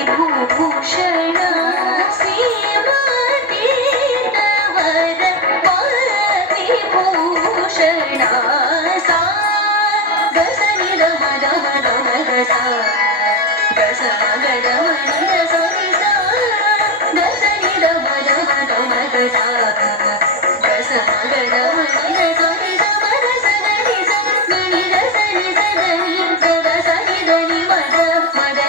विभूषण विभूषण सा गस नि द म द म द म ग सा गस म ग द म नि द सा नि सा गस नि द म द म द म ग सा गस म ग द म नि द सा नि सा म ग सा ग नि सा ग नि द सा नि सा ग नि द ग सा नि द नि म द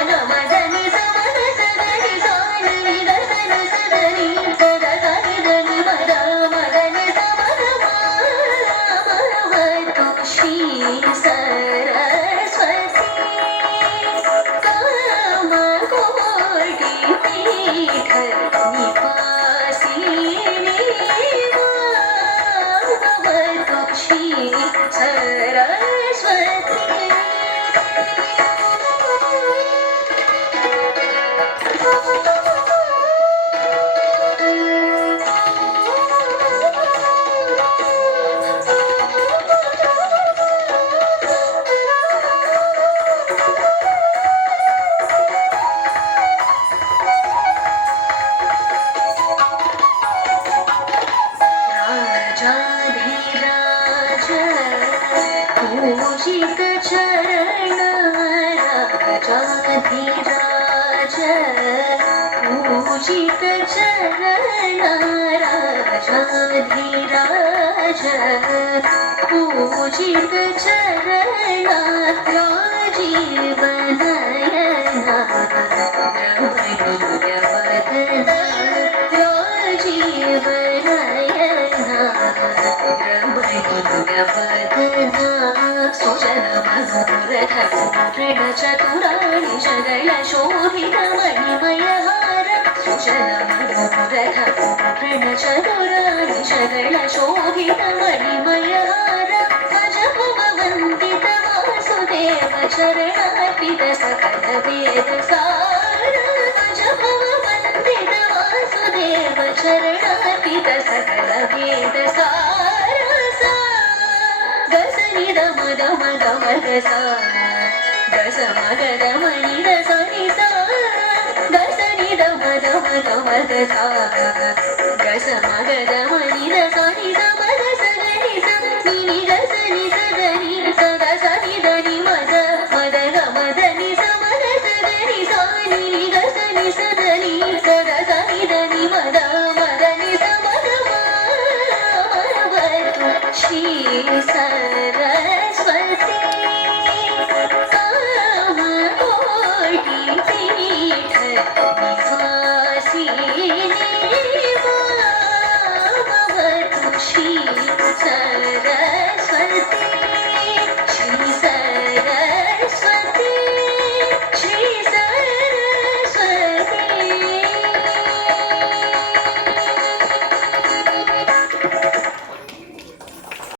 ग म द नि सा म ग सा ग नि सा नि द सा नि सा ग नि द ग सा नि द नि म द नि सा म ग म तुझी सरस्वती कामकोटी पीठ निवासिनी तुझी सरस्वती राजाधिराज पूजित चरण राजाधिराज पूजित चरण राजाधिराज पूजित चरण राजीव नयना रमणीयवदना राजीव सुजन मनोरथ पूर्ण चतुराणि जगल शोभित मणिमय हार सुजन मनोरथ पूर्ण चतुराणि जगल शोभित मणिमय हार भज भववन्दित वासुदेव चरणार्पित सकल वेद सार भज भववन्दित वासुदेव चरणार्पित सकल वेद सार सा गस नि द म द म द म ग सा गस म ग द म नि द सा नि सा गस नि द म द म द म ग सा गस म ग द म नि द सा